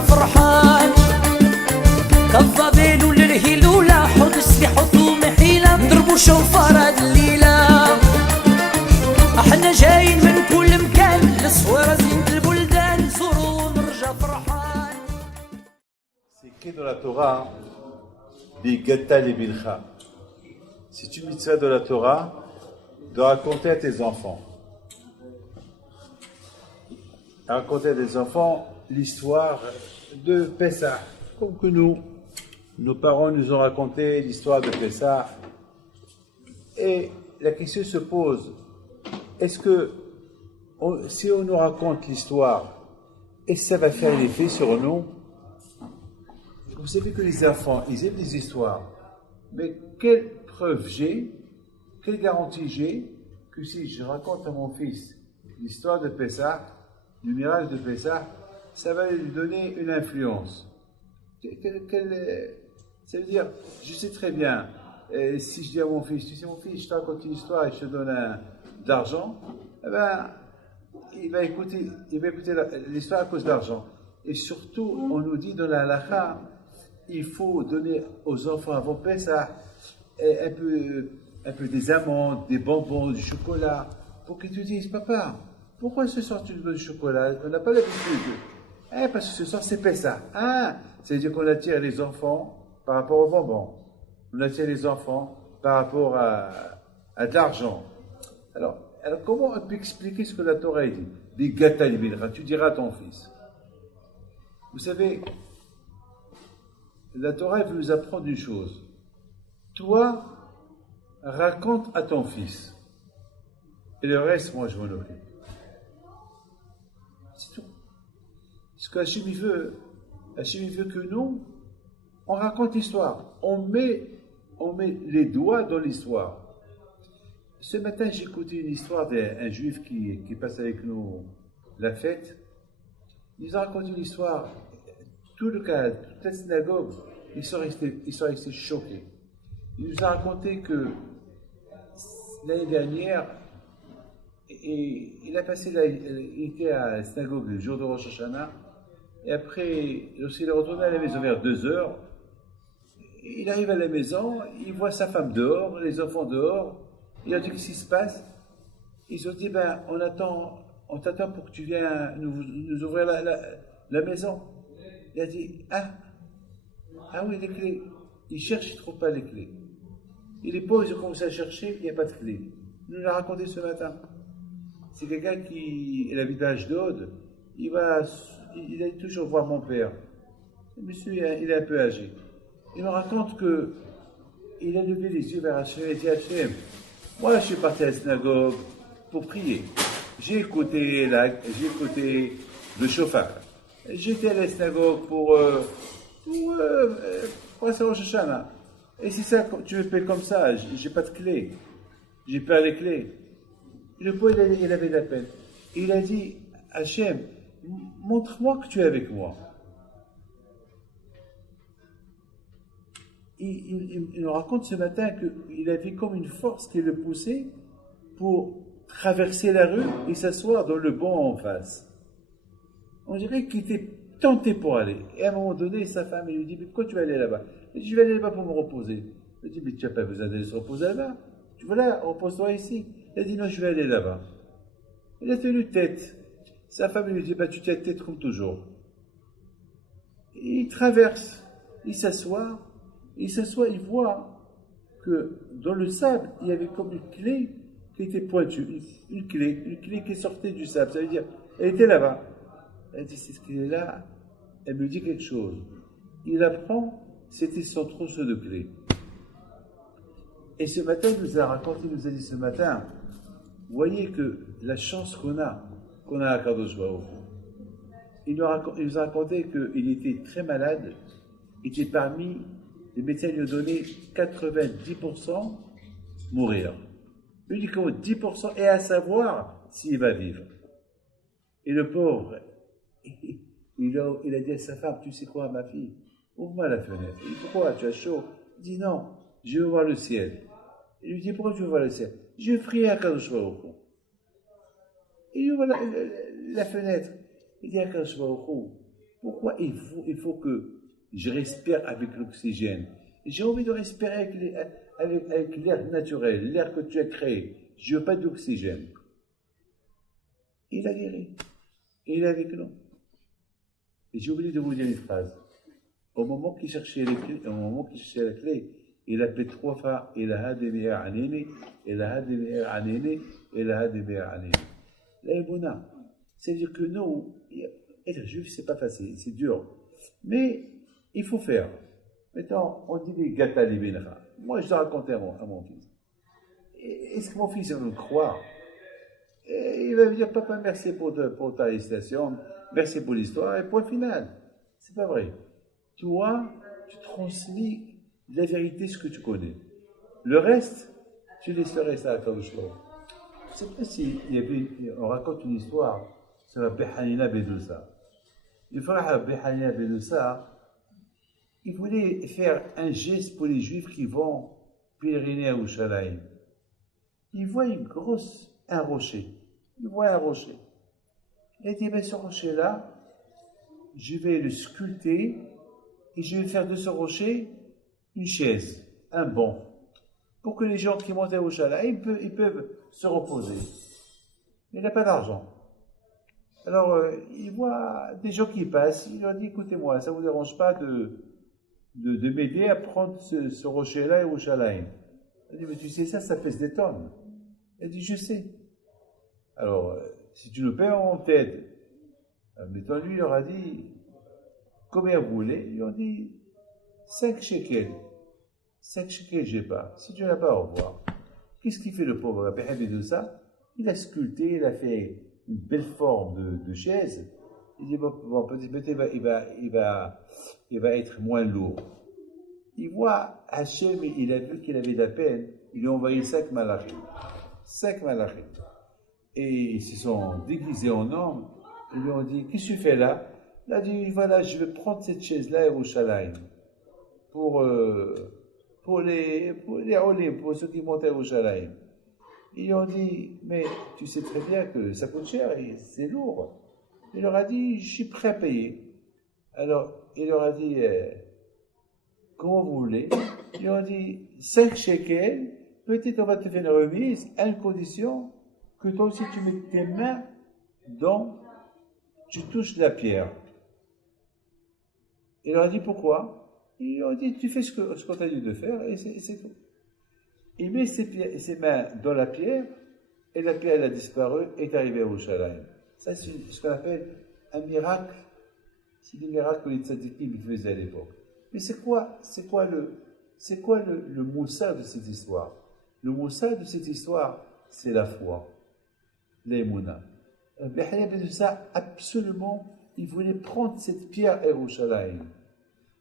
مرجع فرحان كالظبيل للهلولة حط سلاح حطوم حيلة نضربوا شوفار هاد الليلة احنا جايين من كل مكان للصويرة زينة البلدان نزوروا ونرجع فرحان. C'est écrit dans la Torah, Bigata les Bilcha. C'est une mitzvah de la Torah de raconter à tes enfants. Raconter à tes enfants l'histoire de Pessah. Comme que nos parents nous ont raconté l'histoire de Pessah. Et la question se pose, est-ce que si on nous raconte l'histoire, est-ce que ça va faire un effet sur nous? Vous savez que les enfants, ils aiment les histoires. Mais quelle preuve j'ai, quelle garantie j'ai que si je raconte à mon fils l'histoire de Pessah, du miracle de Pessah, ça va lui donner une influence. Ça veut dire, je sais très bien, si je dis à mon fils, tu sais mon fils, je te raconte une histoire et je te donne de l'argent, eh ben, il va écouter l'histoire à cause de l'argent. Et surtout, on nous dit dans la halakha, il faut donner aux enfants avant Pessah un peu des amandes, des bonbons, du chocolat, pour qu'ils te disent, papa, pourquoi ce soir tu nous donnes du chocolat? On n'a pas l'habitude. Parce que ce soir c'est Pessah. Ça veut dire qu'on attire les enfants par rapport aux bonbons. On attire les enfants par rapport à de l'argent. Alors, comment on peut expliquer ce que la Torah dit? Des gata libidra, tu diras à ton fils. Vous savez, la Torah veut nous apprendre une chose. Toi, raconte à ton fils. Et le reste, moi, je m'en occupe. C'est tout. Ce qu'Hachem il veut que nous, on raconte l'histoire. On met les doigts dans l'histoire. Ce matin, j'ai écouté une histoire d'un juif qui passe avec nous la fête. Ils nous ont raconté une histoire. Toute la synagogue, ils sont restés choqués. Il nous a raconté que l'année dernière, il était à la synagogue le jour de Rosh Hashanah, et après, lorsqu'il est retourné à la maison vers 2h, il arrive à la maison, il voit sa femme dehors, les enfants dehors, il a dit qu'est-ce qui se passe? Ils ont dit, on t'attend pour que tu viennes nous ouvrir la maison. Il a dit, ah oui, les clés. Il cherche, il ne trouve pas les clés. Il est pauvre, ils ont commencé à chercher, il n'y a pas de clés. Il nous l'a raconté ce matin. C'est quelqu'un qui habite à Ashdod, il allait toujours voir mon père. Le monsieur, il est un peu âgé. Il me raconte qu'il a levé les yeux vers Hachem et dit, Hachem, moi je suis parti à la synagogue pour prier. J'ai écouté le chauffard. J'étais à la synagogue pour passer Rosh Hashanah. Et si ça, tu me payes comme ça, j'ai pas de clé. J'ai pas les clés. Et le pauvre, il avait de la peine. Et il a dit, Hachem, montre-moi que tu es avec moi. Il nous raconte ce matin qu'il avait comme une force qui le poussait pour traverser la rue et s'asseoir dans le banc en face. On dirait qu'il était tenté pour aller. Et à un moment donné, sa femme lui dit, mais pourquoi tu vas aller là-bas? Il dit, je vais aller là-bas pour me reposer. Il dit, mais tu n'as pas besoin d'aller se reposer là-bas. Tu voilà, repose-toi ici. Il a dit, non, je vais aller là-bas. Il a tenu tête. Sa femme lui dit, tu tiens tête comme toujours. Et il traverse, il s'assoit, il voit que dans le sable, il y avait comme une clé qui était pointue, une clé qui sortait du sable. Ça veut dire, elle était là-bas. Elle dit, c'est ce qu'il est là. Elle me dit quelque chose. Il apprend, c'était son trousseau de clés. Et ce matin, il nous a dit ce matin, vous voyez que la chance qu'on a à Kadosh Baruch Hu. Il nous a raconté qu'il était très malade, il était parmi, les médecins lui ont donné 90% mourir. Uniquement 10% et à savoir s'il va vivre. Et le pauvre, il a dit à sa femme, tu sais quoi ma fille, ouvre-moi la fenêtre. Il dit, pourquoi, tu as chaud? Il dit, non, je veux voir le ciel. Il lui dit, pourquoi tu veux voir le ciel? Je vais prier à Kadosh Baruch Hu. Il ouvre la fenêtre. Il dit à Kadosh Baruch Hu, Pourquoi il faut que je respire avec l'oxygène? J'ai envie de respirer avec l'air naturel, l'air que tu as créé. Je veux pas d'oxygène. Il a guéri. Il est avec nous. Et j'ai oublié de vous dire une phrase. Au moment qu'il cherchait la clé, il appelait 3 fois il a hadini anini, il a hadini anini, il a hadini anini. L'aïbouna, c'est-à-dire que nous, être juif, c'est pas facile, c'est dur. Mais il faut faire. Maintenant, on dit les gata les benra. Moi, je dois raconter à mon fils. Est-ce que mon fils va me croire? Il va me dire, papa, merci pour ta récitation, merci pour l'histoire, et point final. C'est pas vrai. Toi, tu transmets la vérité, ce que tu connais. Le reste, tu laisserais ça à Kadosh Baruch. Je ne sais pas si on raconte une histoire sur Rabbi Hanina Bedoussa. Le frère Rabbi Hanina Bedoussa, il voulait faire un geste pour les Juifs qui vont pèleriner à Yerushalayim. Il voit un rocher. Il voit un rocher. Il dit, mais ce rocher-là, je vais le sculpter et je vais faire de ce rocher une chaise, un banc, pour que les gens qui montent à Yerushalayim, ils peuvent se reposer. Il n'a pas d'argent. Alors, il voit des gens qui passent, il leur dit, écoutez-moi, ça ne vous dérange pas de m'aider à prendre ce rocher-là à Yerushalayim. Il dit, mais tu sais, ça pèse des tonnes. Il dit, je sais. Alors, si tu nous paies, on t'aide. Mais lui, il leur a dit, combien vous voulez? Ils ont dit, 5 shekels. 5 shekels, j'ai pas. Si tu n'as pas, au revoir. Qu'est-ce qu'il fait le pauvre Rabbi de ça? Il a sculpté, il a fait une belle forme de chaise. Il dit, bon peut-être il va être moins lourd. Il voit Hachem, il a vu qu'il avait de la peine, il lui a envoyé 5 malachim. 5 malachim. Et ils se sont déguisés en hommes, ils lui ont dit, qu'est-ce que tu fais là? Il a dit, voilà, je vais prendre cette chaise-là à Yerushalayim pour les Olim, pour ceux qui montent à Yerushalayim. Ils ont dit, mais tu sais très bien que ça coûte cher et c'est lourd. Il leur a dit, je suis prêt à payer. Alors, il leur a dit, comment vous voulez? Ils ont dit, 5 shekels, peut-être on va te faire une remise à une condition que toi aussi tu mets tes mains dans, tu touches la pierre. Il leur a dit, pourquoi? Ils ont dit, tu fais ce qu'on t'a dit de faire et c'est tout. Il met ses mains dans la pierre et la pierre elle a disparu et est arrivée à Yerushalayim. Ça, c'est ce qu'on appelle un miracle. C'est des miracles que les tzadikim faisaient à l'époque. Mais c'est quoi le moussa de cette histoire? Le moussa de cette histoire, c'est la foi, l'émouna. Béhania Ben ça, absolument, il voulait prendre cette pierre à Yerushalayim.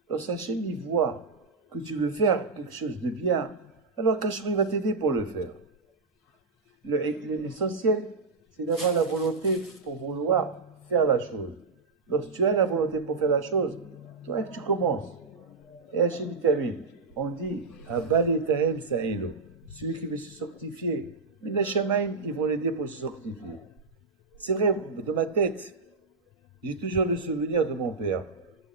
Lorsque Hachem il voit que tu veux faire quelque chose de bien, alors Kachri va t'aider pour le faire. L'essentiel, c'est d'avoir la volonté pour vouloir faire la chose. Lorsque tu as la volonté pour faire la chose, toi tu commences. Et Hachem Tamid, on dit, Abal Etahem Sa'ilo, celui qui veut se sanctifier. Mais les Shamaim, ils vont l'aider pour se sanctifier. C'est vrai, dans ma tête, j'ai toujours le souvenir de mon père.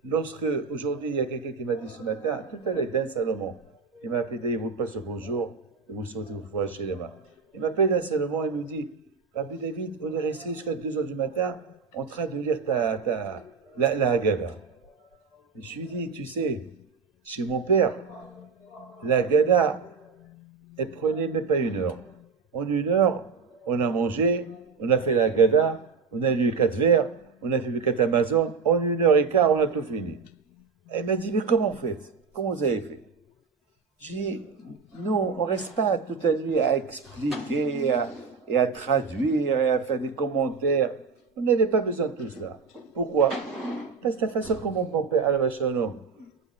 Lorsque, aujourd'hui, il y a quelqu'un qui m'a dit ce matin, tout à l'heure, Dan Salomon, il m'a appelé, il vous passe le bonjour, et vous souhaitez vous faire chez les mains. Il m'appelle Dan Salomon, il me dit, Rabbi David, on est resté jusqu'à 2 heures du matin en train de lire la Haggadah. Je lui dis, tu sais, chez mon père, la Haggadah, elle prenait même pas 1 heure. En 1 heure, on a mangé, on a fait la Haggadah, on a lu 4 vers, on a fait le 4 Amazon, en 1h15, on a tout fini. Elle m'a dit, mais comment vous faites? Comment vous avez fait? J'ai dit, nous, on ne reste pas toute la nuit à expliquer et à traduire et à faire des commentaires. On n'avait pas besoin de tout cela. Pourquoi? Parce que la façon comment mon père, Alav Shalom,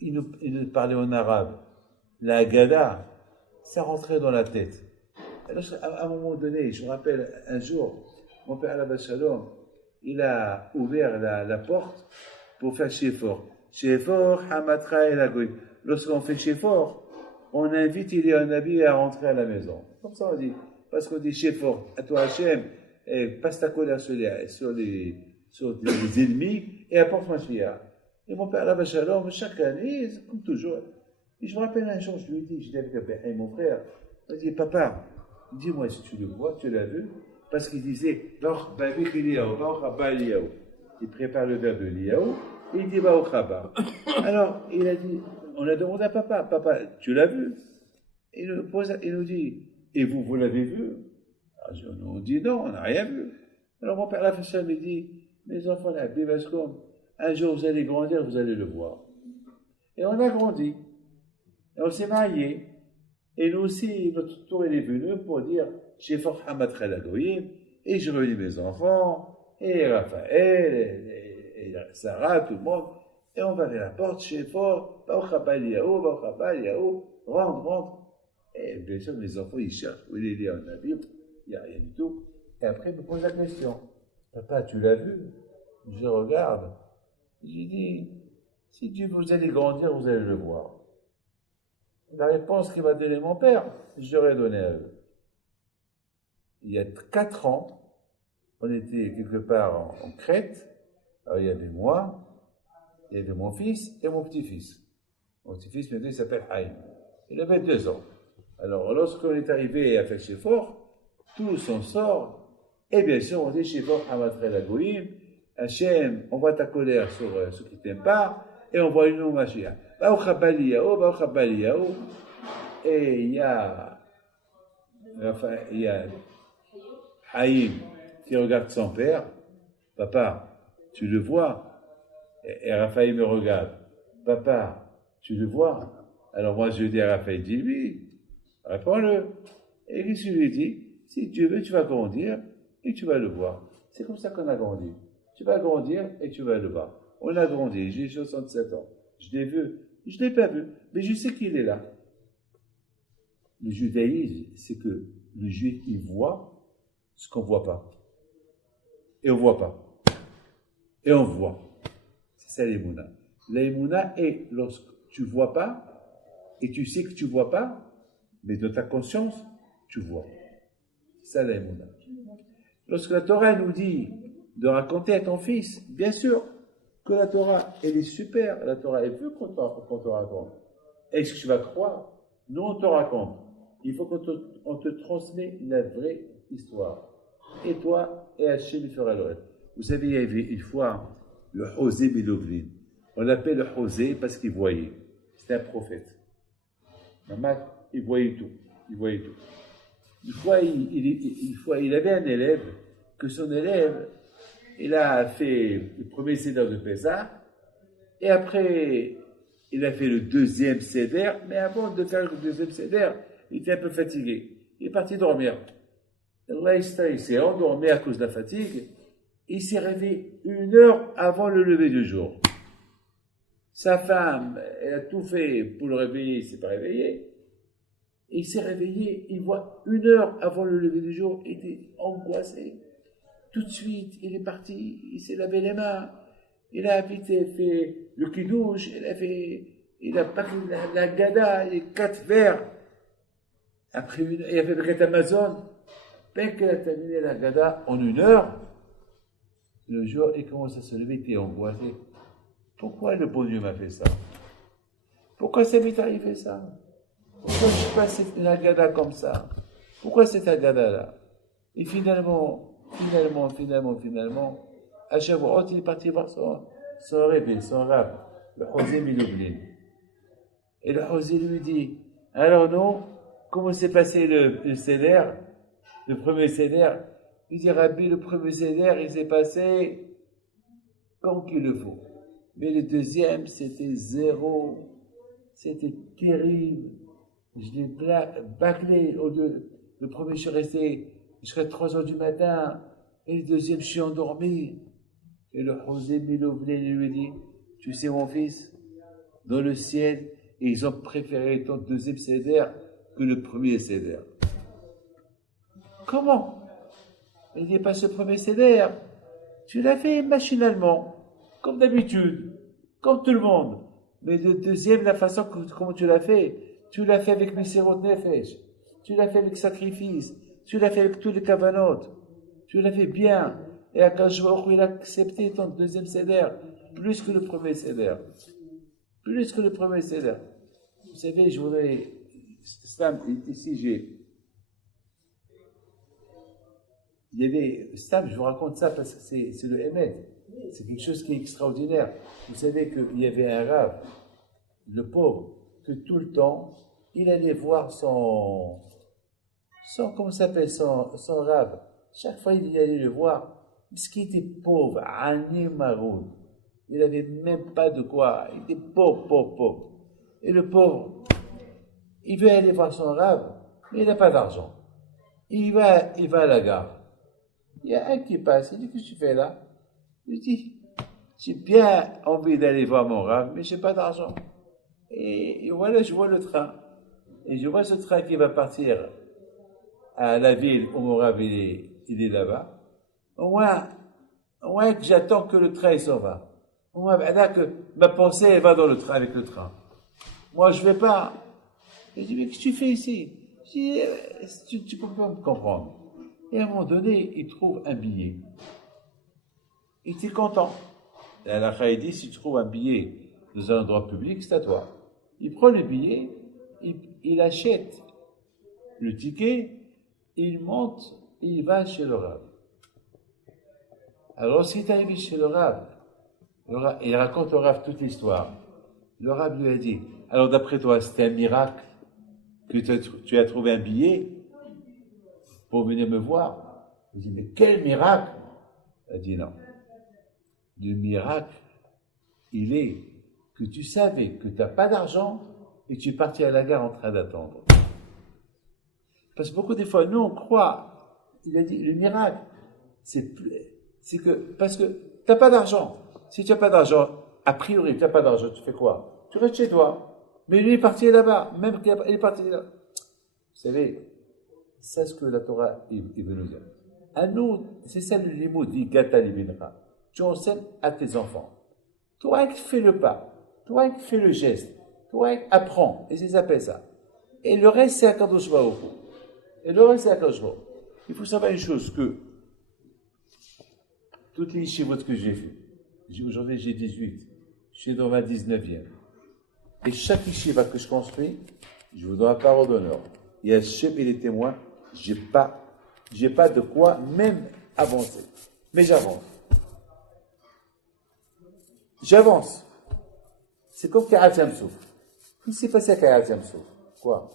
il nous parlait en arabe. La Haggadah, ça rentrait dans la tête. Alors, à un moment donné, je me rappelle un jour, mon père, Alav Shalom, il a ouvert la porte pour faire Shefor. Shefor, Hamatra et Lagoy. Lorsqu'on fait Shefor, on invite Ilya Nabi à rentrer à la maison. Comme ça on dit. Parce qu'on dit Shefor, à toi Hachem, passe ta colère sur sur des ennemis et apporte ma fille. Et mon père, là, Shalom, chaque année, comme toujours. Et je me rappelle un jour, je lui ai dit, j'étais avec et mon frère, il m'a dit, papa, dis-moi si tu le vois, tu l'as vu, parce qu'il disait, il prépare le verbe de Liaou, et il dit, alors, il a dit, on a demandé à papa, papa, tu l'as vu? Il nous dit, et vous l'avez vu? On dit, non, on n'a rien vu. Alors mon père, la fait ça, me dit, mes enfants, là, un jour vous allez grandir, vous allez le voir. Et on a grandi. Et on s'est mariés. Et nous aussi, notre tour, il est venu pour dire, j'ai fort Hamad Khaladouyim, et je réunis mes enfants, et Raphaël, et Sarah, tout le monde. Et on va vers la porte, chez fort, rentre. Et bien sûr, mes enfants, ils cherchent où il est en Bible, il n'y a rien du tout. Et après, ils me posent la question, papa, tu l'as vu? Je regarde. J'ai dit, si Dieu vous allez grandir, vous allez le voir. La réponse qu'il m'a donnée mon père, je l'aurais donnée à eux. Il y a 4 ans, on était quelque part en Crète. Alors, il y avait moi, il y avait mon fils et mon petit-fils. Mon petit-fils, maintenant, il s'appelle Haïm. Il avait 2 ans. Alors, lorsqu'on est arrivé à Fort, tous on sort, et bien sûr, on dit chez Fort, Hamadre la Goïm, Hachem, on voit ta colère sur ceux qui t'aiment pas, et on voit une nom Mashiach. Et il y a Haïm qui regarde son père, papa, tu le vois? Et Raphaël me regarde, papa, tu le vois? Alors moi je dis à Raphaël, dis oui, réponds-le. Et qu'est-ce que je lui ai dit? Si tu veux, tu vas grandir et tu vas le voir. C'est comme ça qu'on a grandi. Tu vas grandir et tu vas le voir. On a grandi, j'ai 67 ans. Je l'ai vu, je ne l'ai pas vu, mais je sais qu'il est là. Le judaïsme, c'est que le juif, il voit ce qu'on ne voit pas. Et on ne voit pas. Et on voit. C'est ça l'émouna. L'émouna est lorsque tu ne vois pas, et tu sais que tu ne vois pas, mais dans ta conscience, tu vois. C'est ça l'émouna. Lorsque la Torah nous dit de raconter à ton fils, bien sûr que la Torah, elle est super, la Torah, elle veut qu'on te raconte. Est-ce que tu vas croire? Nous, on te raconte. Il faut qu'on te transmet la vraie histoire. Et toi, et Hachem, il fera le reste. Vous savez, il y avait une fois le José Milovlin. On l'appelle le José parce qu'il voyait. C'était un prophète. Il voyait tout. Il voyait tout. Une fois, il avait un élève, que son élève, il a fait le premier Seder de Pessah, et après, il a fait le deuxième Seder, mais avant de faire le deuxième Seder, il était un peu fatigué. Il est parti dormir. Là, il s'est endormi à cause de la fatigue. Il s'est réveillé 1 heure avant le lever du jour. Sa femme, elle a tout fait pour le réveiller, il ne s'est pas réveillé. Il s'est réveillé, il voit 1 heure avant le lever du jour, il était angoissé. Tout de suite, il est parti, il s'est lavé les mains, il a vite fait le kidouche, il a pris la gada, les 4 verres. Après, il a fait le quête Amazon. Dès qu'il a terminé la gada en 1 heure, le jour, il commence à se lever, il était angoissé. Pourquoi le bon Dieu m'a fait ça? Pourquoi ça m'est arrivé ça? Pourquoi je passe la gada comme ça? Pourquoi cette gada-là? Et finalement, à Shavuot, il est parti voir son rêve, son rab, le José Milovlin. Et le José lui dit, alors non, comment s'est passé le Seder, le premier Seder? Il dit, Rabbi, le premier Seder, il s'est passé comme qu'il le faut. Mais le deuxième, c'était 0. C'était terrible. Je l'ai bâclé. Le premier, je suis resté jusqu'à 3 heures du matin. Et le deuxième, je suis endormi. Et le José Milovlin lui dit, tu sais mon fils, dans le ciel, ils ont préféré ton deuxième Seder que le premier Seder. Comment? Il dit, pas ce premier Seder. Tu l'as fait machinalement, comme d'habitude, comme tout le monde. Mais le deuxième, la façon comment tu l'as fait avec Messirot Nefesh, tu l'as fait avec sacrifice, tu l'as fait avec tous les kavanot, tu l'as fait bien. Et Akadosh Baruch Hu, il a accepté ton deuxième seder plus que le premier seder. Plus que le premier seder. Vous savez, je voudrais... Ici, il y avait... je vous raconte ça parce que c'est le Hémet. C'est quelque chose qui est extraordinaire. Vous savez qu'il y avait un rave, le pauvre, que tout le temps, il allait voir comment ça s'appelle, son rave. Chaque fois, il allait le voir. Parce qu'il était pauvre, Ani Maroud. Il n'avait même pas de quoi. Il était pauvre. Et le pauvre, il veut aller voir son rave, mais il n'a pas d'argent. Il va à la gare. Il y a un qui passe, il dit, qu'est-ce que tu fais là? Il dit, j'ai bien envie d'aller voir mon rave, mais je n'ai pas d'argent. Et voilà, je vois le train. Et je vois ce train qui va partir à la ville où mon rave il est là-bas. Au moins que j'attends que le train s'en va. Au moins que ma pensée elle va dans le train avec le train. Moi je vais pas. Je dis mais qu'est-ce que tu fais ici? Je dis tu peux pas me comprendre. Et à un moment donné il trouve un billet. Il était content. Et à la fin il dit si tu trouves un billet dans un endroit public c'est à toi. Il prend le billet, il achète le ticket, il monte, il va chez le rave. Alors, s'il est arrivé chez le Rav, il raconte au Rav toute l'histoire. Le Rav lui a dit, alors d'après toi, c'était un miracle que tu as trouvé un billet pour venir me voir. Il dit, mais quel miracle? Il a dit non. Le miracle, il est que tu savais que tu n'as pas d'argent et tu es parti à la gare en train d'attendre. Parce que beaucoup des fois, nous, on croit, il a dit, le miracle, c'est que, parce que tu n'as pas d'argent. Si tu n'as pas d'argent, a priori, tu n'as pas d'argent, tu fais quoi? Tu restes chez toi. Mais lui, il est parti là-bas. Même qu'il est parti là. Vous savez, c'est ce que la Torah, il veut nous dire. À nous, c'est ça le limo dit, Gata Libinra. Tu enseignes à tes enfants. Toi, fais le pas. Toi, fais le geste. Toi, apprends. Et c'est ça s'appelle ça. Et le reste, c'est Akadosh Baruch Hu. Il faut savoir une chose, que toutes les yeshivot que j'ai fait, aujourd'hui j'ai 18, je suis dans ma 19e. Et chaque yeshiva que je construis, je vous donne la parole d'honneur. Il y a chef et les témoins, j'ai pas de quoi même avancer. Mais j'avance. C'est comme Karat Yamsouf. Qu'est-ce qui s'est passé à Karat Yamsouf? Quoi?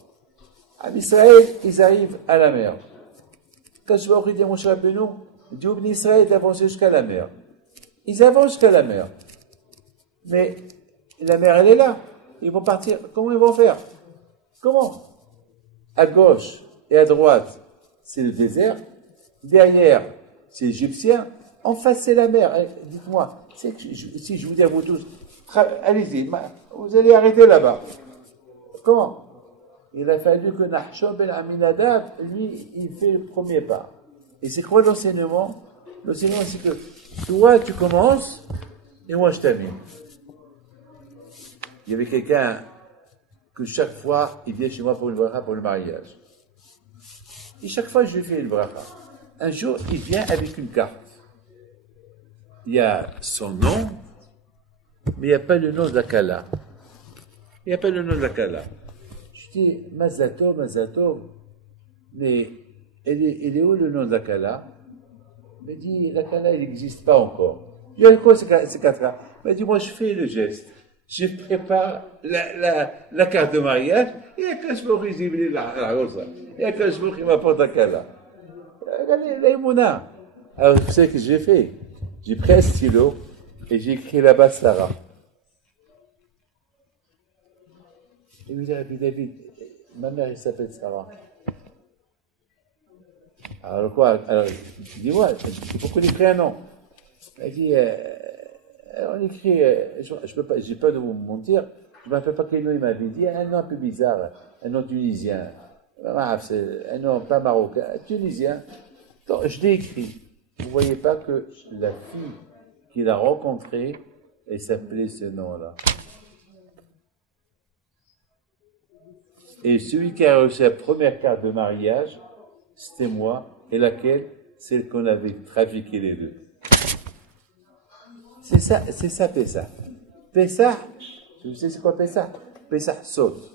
À Israël, ils arrivent à la mer. Quand je vois dit à Moshe Rabbeinu, il dit au Bnei Israël d'avancer jusqu'à la mer. Ils avancent jusqu'à la mer. Mais la mer, elle est là. Ils vont partir. Comment ils vont faire? Comment? À gauche et à droite, c'est le désert. Derrière, c'est l'Égyptien. En face, c'est la mer. Dites-moi, si je vous dis à vous tous, allez-y, vous allez arrêter là-bas. Comment? Il a fallu que Nahshon ben Aminadab, lui, il fait le premier pas. Et c'est quoi l'enseignement? L'enseignement, c'est que toi, tu commences, et moi, je termine. Il y avait quelqu'un que chaque fois, il vient chez moi pour une bracha, pour le mariage. Et chaque fois, je lui fais une bracha. Un jour, il vient avec une carte. Il y a son nom, mais il n'y a pas le nom de la Kala. Il n'y a pas le nom de la Kala. Je dis, Mazatov, mais elle est où le nom de la Kala? Il me dit, la Kala, elle n'existe pas encore. Je dis, quoi ces quatre-là? Il m'a dit, moi, je fais le geste. Je prépare la carte de mariage, et Akash Baruch Hu, il la rosa. Et Akash Baruch Hu, il m'apporte la Kala. Regardez, la Emouna. Alors, vous savez ce que j'ai fait? J'ai pris un stylo, et j'ai écrit là-bas Sarah. Et il me dit, Rabbi David, ma mère, elle s'appelle Sarah. Alors quoi? Alors, dis-moi, pourquoi on écrit un nom? Elle dit, on écrit, je peux pas, j'ai peur de vous mentir, je ne me rappelle pas quel nom il m'avait dit, un nom un peu bizarre, un nom tunisien. Un nom pas marocain, tunisien. Donc, je l'ai écrit. Vous ne voyez pas que la fille qu'il a rencontrée, elle s'appelait ce nom-là. Et celui qui a reçu la première carte de mariage, c'était moi, et laquelle? Celle qu'on avait trafiqué les deux. c'est ça Pessah. Pessah, tu sais c'est quoi Pessah? Pessah saute.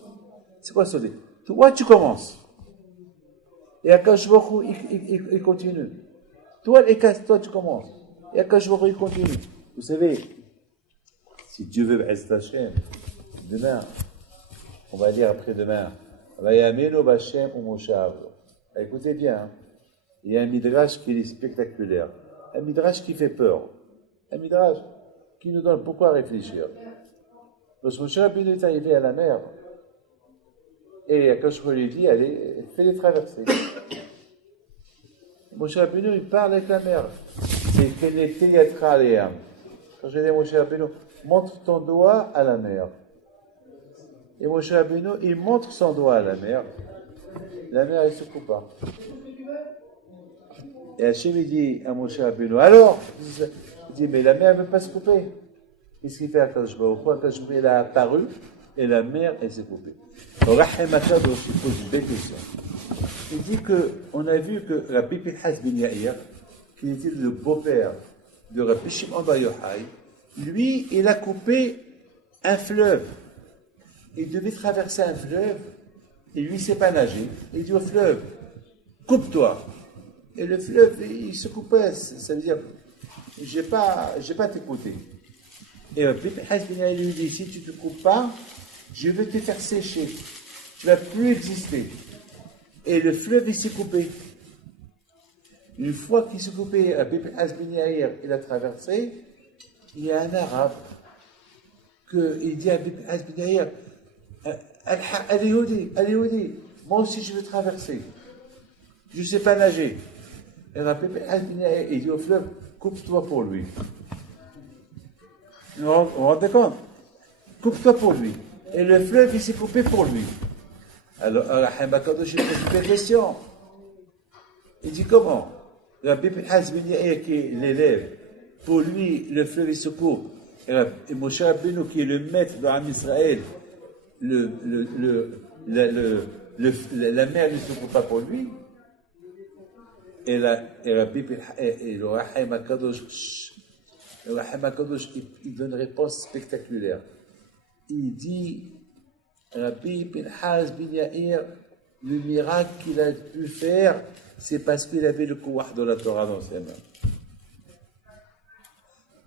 C'est quoi sauter? Toi, tu commences. Et Akash Baruch il continue. Toi, tu commences. Et Akash Baruch il continue. Vous savez, si Dieu veut, demain, on va dire après-demain, écoutez bien, hein. Il y a un midrash qui est spectaculaire, un midrash qui fait peur, un midrash qui nous donne beaucoup à réfléchir. Lorsque Moshe Rabbeinu est arrivé à la mer, et Akash Baruch lui dit, allez, fais-les traverser. Moshe Rabbeinu, il parle avec la mer. C'est qu'elle était yatra aléam. Quand je dis à Moshe Rabbeinu, montre ton doigt à la mer. Et Moshe Rabbeinu, il montre son doigt à la mer. La mer, elle se coupe pas. Et Hachem, il dit à Moshe Rabbeinu, alors, il dit, mais la mer ne veut pas se couper. Qu'est-ce qu'il fait à Akash Baruch Hu? Akash Baruch Hu, elle a apparu, et la mer, elle s'est coupée. Alors, Rahim Akadosh, il pose une belle question. Il dit qu'on a vu que Rabbi Pinhas ben Yair, qui était le beau-père de Rabbi Shimon bar Yochai, lui, il a coupé un fleuve. Il devait traverser un fleuve, et lui, il ne sait pas nager. Il dit au fleuve, coupe-toi. Et le fleuve, il se coupait. Ça veut dire, je n'ai pas t'écouté. Et Rabbi Pinhas ben Yair lui dit, si tu ne te coupes pas, je vais te faire sécher. Tu ne vas plus exister. Et le fleuve, il s'est coupé. Une fois qu'il s'est coupé, Rabbi Pinhas ben Yair, il a traversé, il y a un arabe il dit à Rabbi Pinhas ben Yair, allez, moi aussi je veux traverser. Je ne sais pas nager. Et Rabbi Pinhas ben Yair, il dit au fleuve, coupe-toi pour lui. Vous vous rendez compte? Coupe-toi pour lui. Et le fleuve, il s'est coupé pour lui. Alors, Rahim Akadosh, il pose une question. Il dit comment? Rabbi Pinhas ben Yair, qui est l'élève, pour lui, le fleuve, il se coupe. Et Moshe Rabbeinu, qui est le maître de l'Am Israël, la mer ne se coupe pas pour lui. Et Rabbi Pinhas, et le Rahim Akadosh, il donne une réponse spectaculaire. Il dit, Rabbi Pinhas ben Yair, le miracle qu'il a pu faire, c'est parce qu'il avait le kouah de la Torah dans ses mains.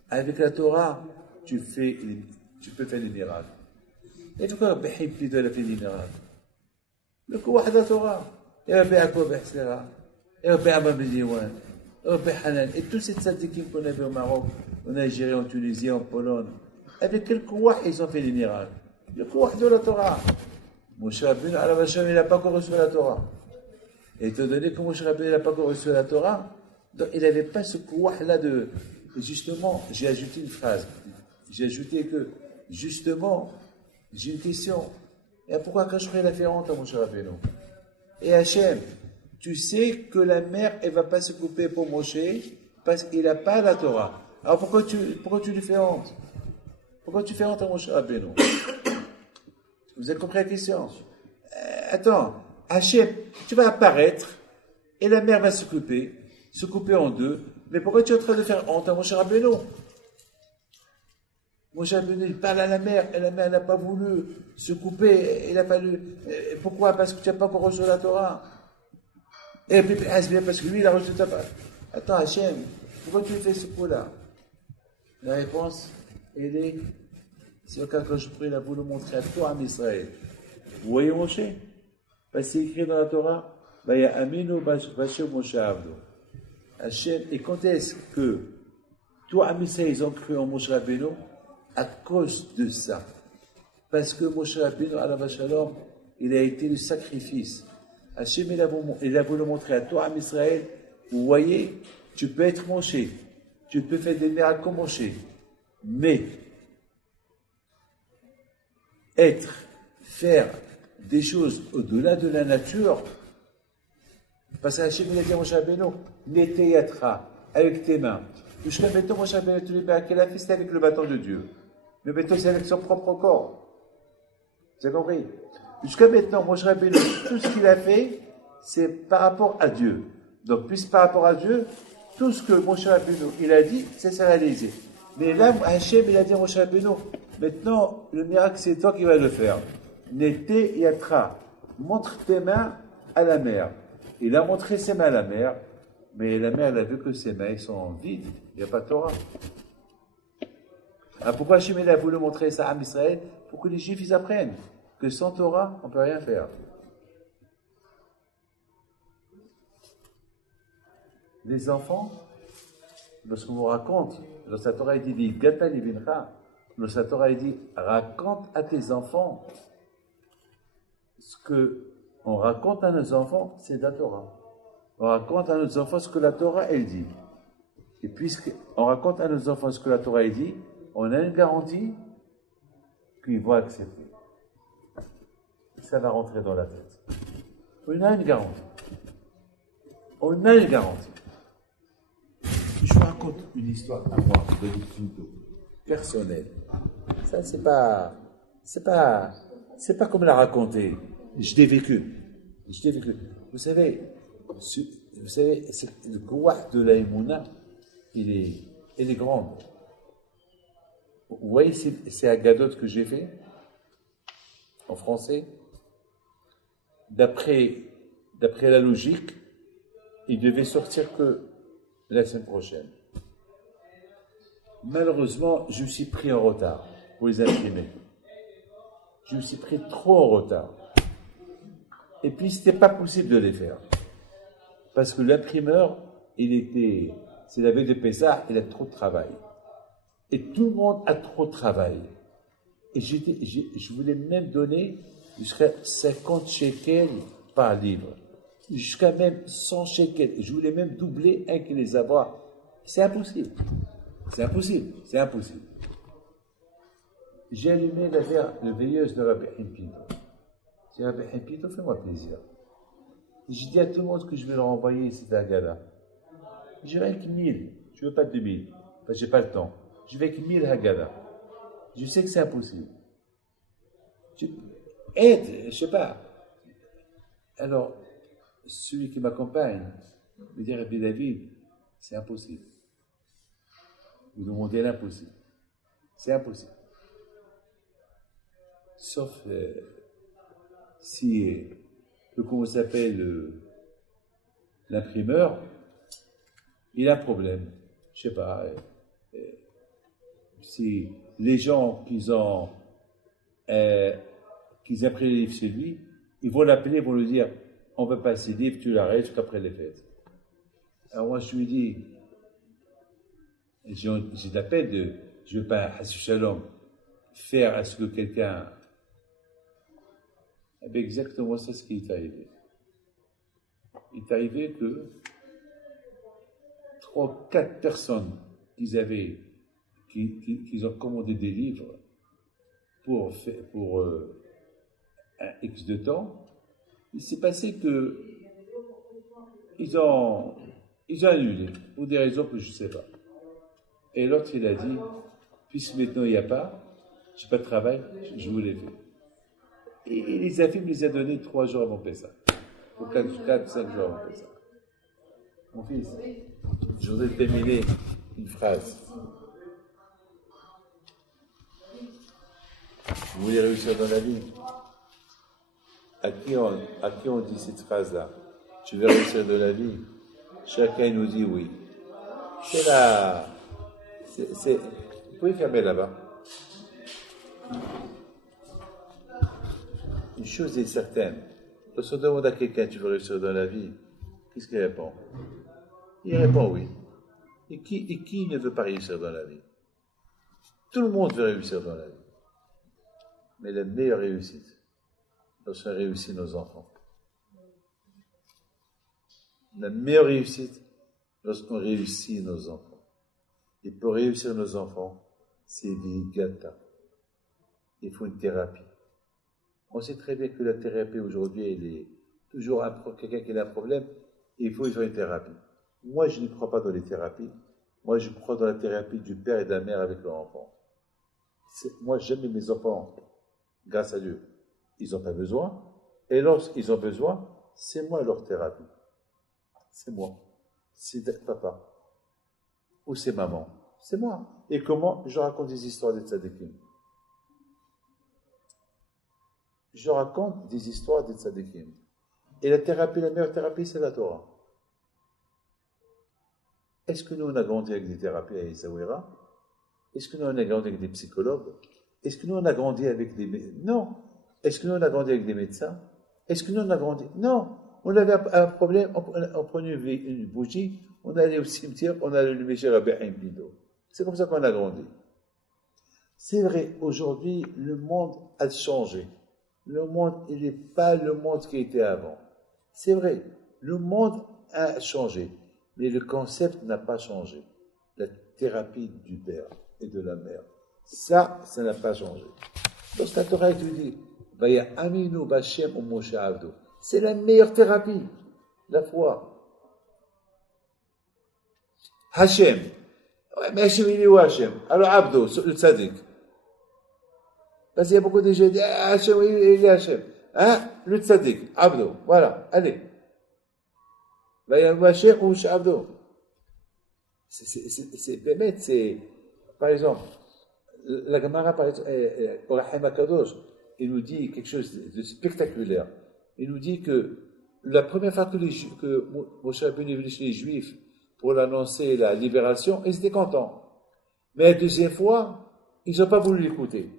Avec la Torah, tu peux faire des miracles. Et pourquoi Rabbi Hibbi a fait des miracles? Le kouah de la Torah. Et Rabbi Yaakov Hesera. Et Rabbi Abba ben Diwan. Et Rabbi Hanan. Et tous ces tzadikim qu'on avait au Maroc, en Algérie, en Tunisie, en Pologne. Avec quel kouah ils ont fait des miracles? Le kouah de la Torah. Moshe Rabbeinu, il n'a pas encore reçu la Torah. Et étant donné que Moshe Rabbeinu n'a pas encore reçu la Torah, donc il n'avait pas ce kouah-là de... Justement, j'ai ajouté une phrase. J'ai ajouté que, justement, j'ai une question. Et pourquoi Kachri l'a fait honte à Moshe Rabbeinu? Et Hachem, tu sais que la mer, elle ne va pas se couper pour Moshe parce qu'il n'a pas la Torah. Alors pourquoi tu lui fais honte? Pourquoi tu fais honte à Moshe Rabbeinu? Vous avez compris la question? Attends, Hachem, tu vas apparaître et la mer va se couper en deux. Mais pourquoi tu es en train de faire honte à Moshe Rabbeinu? Moshe Rabbeinu, il parle à la mer et la mer n'a pas voulu se couper. Il a fallu. Pourquoi? Parce que tu n'as pas encore reçu la Torah. Et puis, parce que lui, il a reçu ta Torah. Attends, Hachem, pourquoi tu fais ce coup-là? La réponse, elle est. C'est le cas que je prie, il a voulu montrer à toi, en Israël. Vous voyez Moshe? Parce que c'est écrit dans la Torah, Vaya Aminu Bashem Moshe Avdo. Hachem, et quand est-ce que toi, en Israël, ils ont cru en Moshe Rabbeinu? À cause de ça. Parce que Moshe Rabbeinu, Alav Shalom, il a été le sacrifice. Hachem, il a voulu montrer à toi, en Israël, vous voyez, tu peux être Moshe, tu peux faire des miracles comme Moshe, mais faire des choses au-delà de la nature, parce que Hachem, il a dit à Moshe Rabbeinu, Neteyatra, avec tes mains. Jusqu'à maintenant, Moshe Rabbeinu, tu l'as qu'il a fait, c'était avec le bâton de Dieu. Mais maintenant, c'est avec son propre corps. Vous avez compris? Jusqu'à maintenant, Moshe Rabbeinu, tout ce qu'il a fait, c'est par rapport à Dieu. Donc, puisque par rapport à Dieu, tout ce que Moshe Rabbeinu, il a dit, c'est réalisé. Mais là, Hachem, il a dit à Moshe Rabbeinu, maintenant, le miracle, c'est toi qui vas le faire. Nete yatra, montre tes mains à la mer. Il a montré ses mains à la mer, mais la mer, elle a vu que ses mains sont vides, il n'y a pas de Torah. Alors pourquoi Hachem, il a voulu montrer ça à Israël? Pour que les Juifs, ils apprennent que sans Torah, on ne peut rien faire. Les enfants, lorsqu'on vous raconte, lorsque la Torah il dit Gata Livincha, lorsque la Torah il dit raconte à tes enfants ce que on raconte à nos enfants, c'est la Torah. On raconte à nos enfants ce que la Torah elle dit. Et puisqu'on raconte à nos enfants ce que la Torah elle dit, on a une garantie qu'ils vont accepter. Ça va rentrer dans la tête. On a une garantie. On a une garantie. Je vous raconte une histoire à moi, de plutôt personnelle. Ça, c'est pas comme la raconter. Je l'ai vécu. Vous savez, le Kouach de l'Aïmouna, elle est grande. Vous voyez, c'est Agadot que j'ai fait, en français. D'après la logique, il devait sortir que la semaine prochaine. Malheureusement, je me suis pris en retard pour les imprimer. Je me suis pris trop en retard. Et puis, c'était pas possible de les faire. Parce que l'imprimeur, c'est la veille de Pessah, il a trop de travail. Et tout le monde a trop de travail. Et je voulais même donner jusqu'à 50 shekels par livre. Jusqu'à même 100 shekels. Je voulais même doubler un qui les avoir. C'est impossible. J'ai allumé la veilleuse de Rabbi Himpito. J'ai dit, Rabbi Himpito, fais-moi plaisir. J'ai dit à tout le monde que je vais leur envoyer cette Haggadah. Je vais avec 1000. Je ne veux pas 2000. Parce que je n'ai pas le temps. Je vais avec 1000 Haggadah. Je sais que c'est impossible. Aide, je ne sais pas. Alors, celui qui m'accompagne me dit, Rabbi David, c'est impossible. Vous demandez l'impossible. C'est impossible. Sauf si, comment s'appelle, l'imprimeur, il a un problème. Je ne sais pas. Si les gens qui impriment les livres chez lui, ils vont l'appeler, ils vont lui dire, on ne veut pas ces livres, tu l'arrêtes jusqu'après les fêtes. Alors moi, je lui dis, j'ai l'appel je ne veux pas, Hassu Shalom, faire à ce que quelqu'un. Eh bien, exactement ça, ce qui est arrivé. Il est arrivé que 3 ou 4 personnes qui ont commandé des livres pour un X de temps, il s'est passé que ils ont annulé, pour des raisons que je ne sais pas. Et l'autre, il a dit, puisque maintenant il n'y a pas, je n'ai pas de travail, je vous l'ai fait. Et les affaires me les a donnés 3 jours avant Pessah. Ou 4, 5 jours avant Pessah. Mon fils, je voudrais terminer une phrase. Vous voulez réussir dans la vie? À qui on dit cette phrase-là? Tu veux réussir dans la vie? Chacun nous dit oui. C'est là. Vous pouvez fermer là-bas. Une chose est certaine. Lorsqu'on demande à quelqu'un, tu veux réussir dans la vie, qu'est-ce qu'il répond? Il répond oui. Et qui ne veut pas réussir dans la vie? Tout le monde veut réussir dans la vie. Mais la meilleure réussite, lorsqu'on réussit nos enfants. La meilleure réussite, lorsqu'on réussit nos enfants. Et pour réussir nos enfants, c'est Vigata. Il faut une thérapie. On sait très bien que la thérapie aujourd'hui, elle est toujours quelqu'un qui a un problème, et il faut une thérapie. Moi, je ne crois pas dans les thérapies. Moi, je crois dans la thérapie du père et de la mère avec leur enfant. Moi, j'aime mes enfants, grâce à Dieu. Ils n'ont pas besoin, et lorsqu'ils ont besoin, c'est moi leur thérapie. C'est moi. C'est papa. Ou c'est maman. c'est moi. Et comment je raconte des histoires des tzadikim? Je raconte des histoires des tzadikim. Et la thérapie, la meilleure thérapie, c'est la Torah. Est-ce que nous, on a grandi avec des thérapies à Essaouira? Est-ce que nous, on a grandi avec des psychologues? Est-ce que nous, on a grandi avec des... Non. Est-ce que nous, on a grandi avec des médecins? Est-ce que nous, on a grandi... Non. On avait un problème, on prenait une bougie, on allait au cimetière, on allait allumer chez Rabbi Haïm Pido. C'est comme ça qu'on a grandi. C'est vrai, aujourd'hui, le monde a changé. Le monde, il n'est pas le monde qui était avant. C'est vrai, le monde a changé, mais le concept n'a pas changé. La thérapie du père et de la mère, ça n'a pas changé. Donc la Torah te dit, Vaya aminu b'Hashem ou Moshe Avdo. C'est la meilleure thérapie, la foi. Hachem. Ouais, mais Hachem, il est où Hachem? Alors Abdo, le tzaddik. Parce qu'il y a beaucoup de gens qui disent, ah, Hachem, il est Hachem. Hein? Le tzaddik, Abdo. Voilà, allez. Hachem ou Abdo. C'est, par exemple, la Gemara, par exemple, au Rahim HaKadosh, il nous dit quelque chose de spectaculaire. Il nous dit que la première fois que Moshe Rabbeinu est venu chez les Juifs pour l'annoncer la libération, ils étaient contents. Mais la deuxième fois, ils n'ont pas voulu l'écouter.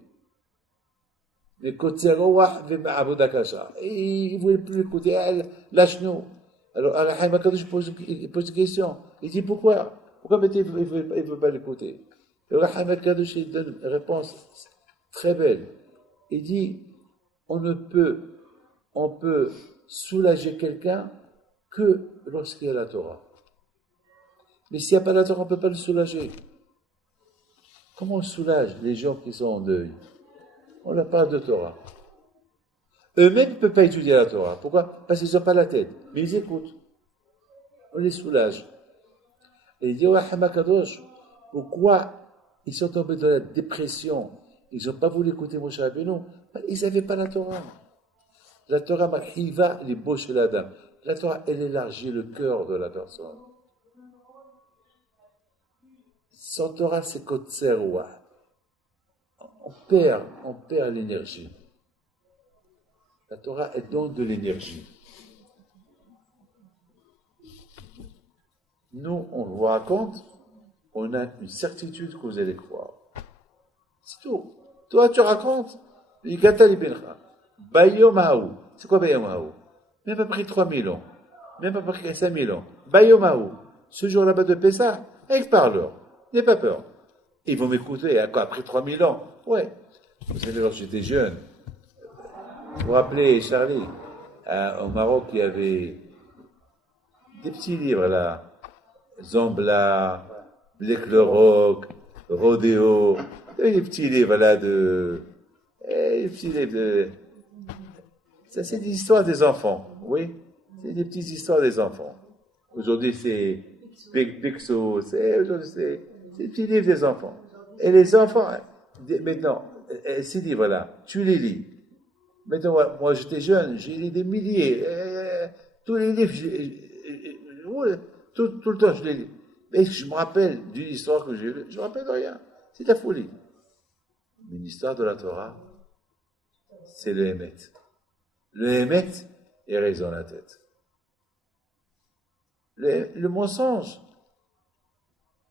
Les Kotzeroah Abodakasha. Ils ne voulaient plus l'écouter. Lâche-nous. Alors, Rahim HaKadosh pose une question. Il dit pourquoi? Pourquoi il ne veut pas l'écouter? Le Rahim HaKadosh donne une réponse très belle. Il dit on peut soulager quelqu'un que lorsqu'il y a la Torah. Mais s'il n'y a pas la Torah, on ne peut pas le soulager. Comment on soulage les gens qui sont en deuil? On n'a pas de Torah. Eux-mêmes ne peuvent pas étudier la Torah. Pourquoi? Parce qu'ils n'ont pas la tête. Mais ils écoutent. On les soulage. Et il dit au Rahim HaKadosh, pourquoi ils sont tombés dans la dépression? Ils n'ont pas voulu écouter Moshe Rabbeinu. Ils n'avaient pas la Torah. La Torah machiva les beaux chez la dame. La Torah, elle élargit le cœur de la personne. Sans Torah, c'est kotzeroua. On perd l'énergie. La Torah, elle donne de l'énergie. Nous, on vous raconte, on a une certitude que vous allez croire. C'est tout. Toi, tu racontes, Bayom Haou. C'est quoi Bayom Haou? Même pas pris 3000 ans. Même pas pris 5000 ans. Bayom Haou. Ce jour là-bas de Pessah, avec parleur. N'ayez pas peur. Ils vont m'écouter après 3000 ans. Ouais. Vous savez, lorsque j'étais jeune, vous vous rappelez, Charlie, au Maroc, il y avait des petits livres là. Zambla, Black le Rock, Rodéo. Des petits livres là des petits livres de... Ça, c'est des histoires des enfants, oui. C'est des petites histoires des enfants. Aujourd'hui, c'est Pixo, aujourd'hui, c'est des petits livres des enfants. Et les enfants, maintenant, ces livres-là, tu les lis. Maintenant, moi, j'étais jeune, j'ai lu des milliers. Tous les livres, tout le temps, je les lis. Mais je me rappelle d'une histoire que j'ai lue, je ne me rappelle de rien. C'est de la folie. Mais l'histoire de la Torah, c'est le Hémet. Le Hémet, il reste dans la tête. Le mensonge,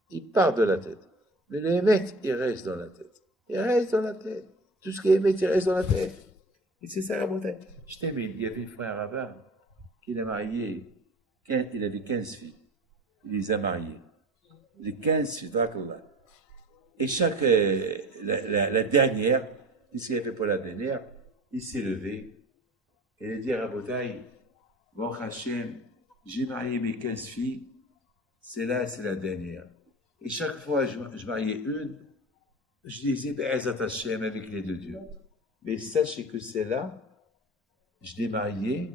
il part de la tête. Mais le Hémet, il reste dans la tête. Il reste dans la tête. Tout ce qui est Hémet, il reste dans la tête. Et c'est ça la beauté. Je t'aime, il y avait un frère rabbin qui a marié, il avait 15 filles. Il les a mariées. Les 15 filles, d'Akallah. Et chaque, la dernière, qu'est-ce qu'il a fait pour la dernière? Il s'est levé et il a dit à Rabotai, bon Hachem, j'ai marié mes 15 filles, celle-là, c'est la dernière. Et chaque fois je mariais une, je disais, Be'ezat Hachem avec les deux dieux. Mais sachez que celle-là, je l'ai mariée,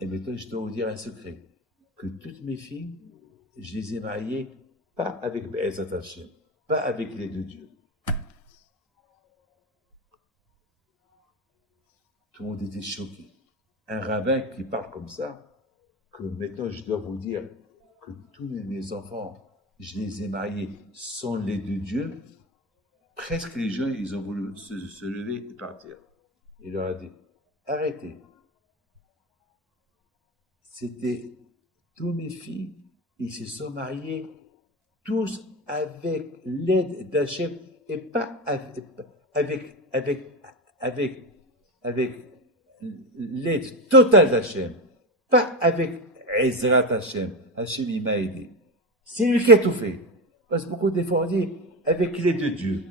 et maintenant je dois vous dire un secret, que toutes mes filles, je les ai mariées pas avec Be'ezat Hachem, pas avec les deux dieux. Tout le monde était choqué. Un rabbin qui parle comme ça, que maintenant je dois vous dire que tous mes enfants, je les ai mariés sans l'aide de Dieu, presque les gens, ils ont voulu se lever et partir. Il leur a dit, arrêtez. C'était tous mes filles, ils se sont mariés tous avec l'aide d'Hachem et pas avec l'aide totale d'Hachem, pas avec Ezrat Hachem. Hachem, il m'a aidé. C'est lui qui a tout fait. Parce que beaucoup des fois on dit avec l'aide de Dieu.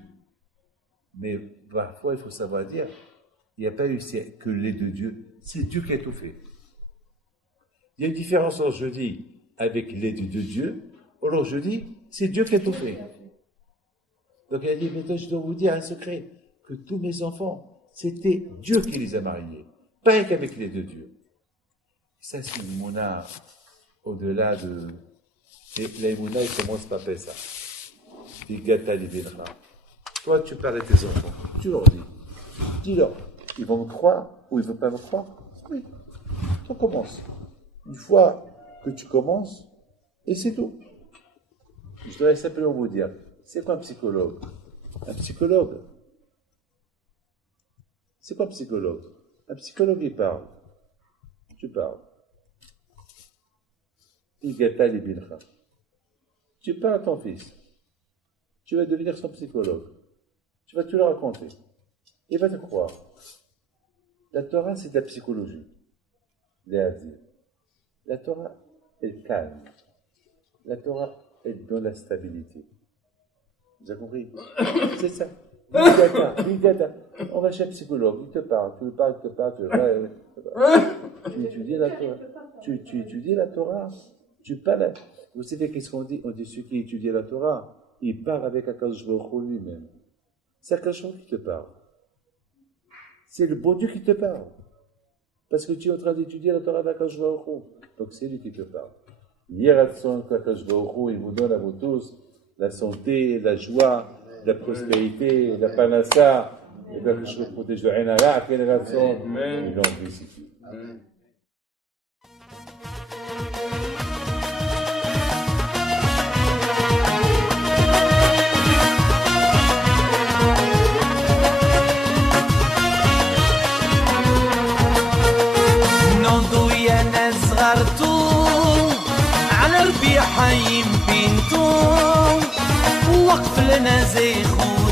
Mais parfois il faut savoir dire, il n'y a pas eu que l'aide de Dieu, c'est Dieu qui a tout fait. Il y a une différence entre je dis avec l'aide de Dieu, alors je dis c'est Dieu qui a tout fait. Donc il a dit, mais je dois vous dire un secret, que tous mes enfants, c'était Dieu qui les a mariés, pas avec l'aide de Dieu. Ça c'est une mouna au-delà de... Et la mouna, il commence par faire ça. Toi, tu parles à tes enfants, tu leur dis, dis-leur, ils vont me croire ou ils ne vont pas me croire? Oui, on commence. Une fois que tu commences, et c'est tout. Je dois simplement vous dire, c'est quoi un psychologue? Un psychologue, c'est quoi un psychologue? Un psychologue, il parle. Tu parles. Tu parles à ton fils. Tu vas devenir son psychologue. Tu vas tout lui raconter. Il va te croire. La Torah, c'est de la psychologie. La Torah, elle calme. La Torah, elle donne la stabilité. Vous avez compris? C'est ça. Bigata. On va chez un psychologue, il te parle, tu étudies la Torah. Tu étudies la Torah. Tu parles. Vous savez qu'est-ce qu'on dit? On dit ceux qui étudient la Torah, ils parlent avec Akadosh Baruch Hu lui-même. C'est Akadosh Baruch Hu qui te parle. C'est le bon Dieu qui te parle. Parce que tu es en train d'étudier la Torah d'Akadosh Baruch Hu. Donc c'est lui qui te parle. Yeratzon qu'Akadosh Baruch Hu, il vous donne à vous tous la santé, la joie, la prospérité, la panassa, et que je vous protège de Renara, quel Ratzon, et donc ici. حي بنتو وقف لنا زي خو